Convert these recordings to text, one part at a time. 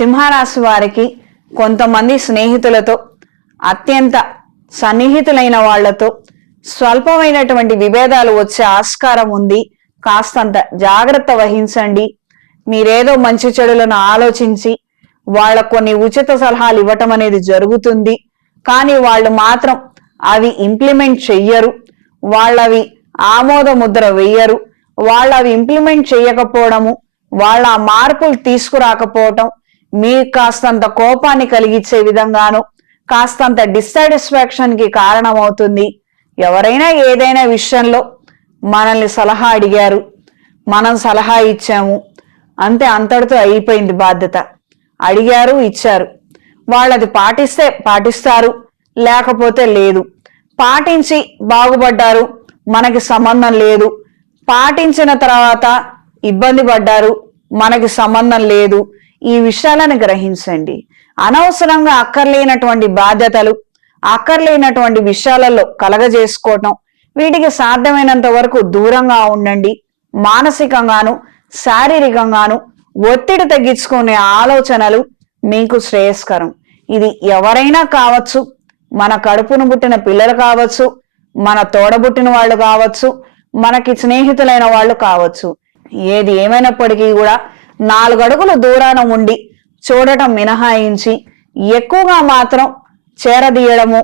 సింహరాశి వారికి కొంతమంది స్నేహితులతో, అత్యంత సన్నిహితులైన వాళ్లతో స్వల్పమైనటువంటి విభేదాలు వచ్చే ఆస్కారం ఉంది. కాస్తంత జాగ్రత్త వహించండి. మీరేదో మంచి చెడులను ఆలోచించి వాళ్ళకు కొన్ని ఉచిత సలహాలు ఇవ్వటం అనేది జరుగుతుంది. కానీ వాళ్ళు మాత్రం అవి ఇంప్లిమెంట్ చెయ్యరు, వాళ్ళవి ఆమోద ముద్ర వెయ్యరు. వాళ్ళవి ఇంప్లిమెంట్ చేయకపోవడము, వాళ్ళ మార్పులు తీసుకురాకపోవటం మీకు కాస్తంత కోపాన్ని కలిగించే విధంగాను, కాస్తంత డిస్సాటిస్ఫాక్షన్ కి కారణమవుతుంది. ఎవరైనా ఏదైనా విషయంలో మనల్ని సలహా అడిగారు, మనం సలహా ఇచ్చాము, అంతే, అంతటితో అయిపోయింది బాధ్యత. అడిగారు, ఇచ్చారు. వాళ్ళది పాటిస్తే పాటిస్తారు, లేకపోతే లేదు. పాటించి బాగుపడ్డారు, మనకి సంబంధం లేదు. పాటించిన తర్వాత ఇబ్బంది పడ్డారు, మనకి సంబంధం లేదు. ఈ విషయాలను గ్రహించండి. అనవసరంగా అక్కర్లేనటువంటి బాధ్యతలు, అక్కర్లేనటువంటి విషయాలలో కలగజేసుకోవటం, వీటికి సాధ్యమైనంత వరకు దూరంగా ఉండండి. మానసికంగాను శారీరకంగాను ఒత్తిడి తగ్గించుకునే ఆలోచనలు మీకు శ్రేయస్కరం. ఇది ఎవరైనా కావచ్చు, మన కడుపును పుట్టిన పిల్లలు కావచ్చు, మన తోడబుట్టిన వాళ్ళు కావచ్చు, మనకి స్నేహితులైన వాళ్ళు కావచ్చు. ఏది ఏమైనప్పటికీ కూడా 4 అడుగులు దూరాన ఉండి చూడటం మినహాయించి ఎక్కువగా మాత్రం చేరదీయడము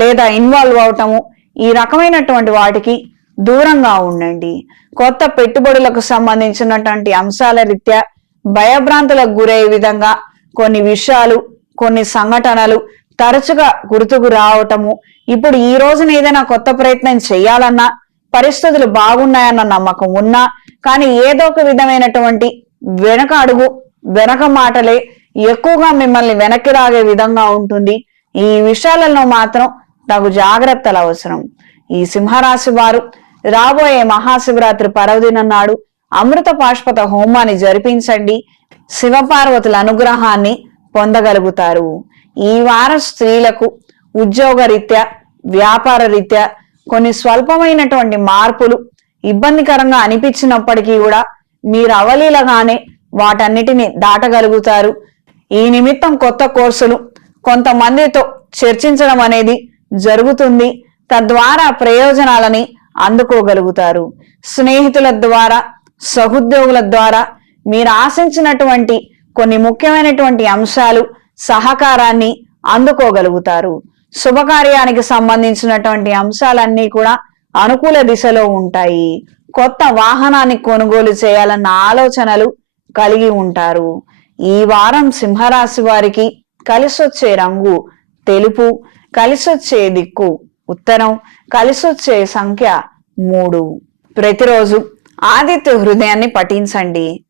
లేదా ఇన్వాల్వ్ అవటము, ఈ రకమైనటువంటి వాటికి దూరంగా ఉండండి. కొత్త పెట్టుబడులకు సంబంధించినటువంటి అంశాల రీత్యా భయభ్రాంతులకు గురయ్యే విధంగా కొన్ని విషయాలు, కొన్ని సంఘటనలు తరచుగా గుర్తుకు రావటము. ఇప్పుడు ఈ రోజున ఏదైనా కొత్త ప్రయత్నం చేయాలన్నా, పరిస్థితులు బాగున్నాయన్న నమ్మకం ఉన్నా కానీ ఏదో ఒక విధమైనటువంటి వెనక అడుగు, వెనక మాటలే ఎక్కువగా మిమ్మల్ని వెనక్కి లాగే విధంగా ఉంటుంది. ఈ విషయాలలో మాత్రం తగు జాగ్రత్తలు అవసరం. ఈ సింహరాశి వారు రాబోయే మహాశివరాత్రి పర్వదినం నాడు అమృత పాష్పత హోమాన్ని జరిపించండి. శివపార్వతుల అనుగ్రహాన్ని పొందగలుగుతారు. ఈ వారం స్త్రీలకు ఉద్యోగ రీత్యా, వ్యాపార రీత్యా కొన్ని స్వల్పమైనటువంటి మార్పులు ఇబ్బందికరంగా అనిపించినప్పటికీ కూడా మీరు అవలీలగానే వాటన్నిటిని దాటగలుగుతారు. ఈ నిమిత్తం కొత్త కోర్సులు కొంతమందితో చర్చించడం అనేది జరుగుతుంది. తద్వారా ప్రయోజనాలని అందుకోగలుగుతారు. స్నేహితుల ద్వారా, సహోద్యోగుల ద్వారా మీరు ఆశించినటువంటి కొన్ని ముఖ్యమైనటువంటి అంశాలు, సహకారాన్ని అందుకోగలుగుతారు. శుభకార్యానికి సంబంధించినటువంటి అంశాలన్నీ కూడా అనుకూల దిశలో ఉంటాయి. కొత్త వాహనాన్ని కొనుగోలు చేయాలన్న ఆలోచనలు కలిగి ఉంటారు. ఈ వారం సింహరాశి వారికి కలిసొచ్చే రంగు తెలుపు, కలిసొచ్చే దిక్కు ఉత్తరం, కలిసొచ్చే సంఖ్య 3. ప్రతిరోజు ఆదిత్య హృదయాన్ని పఠించండి.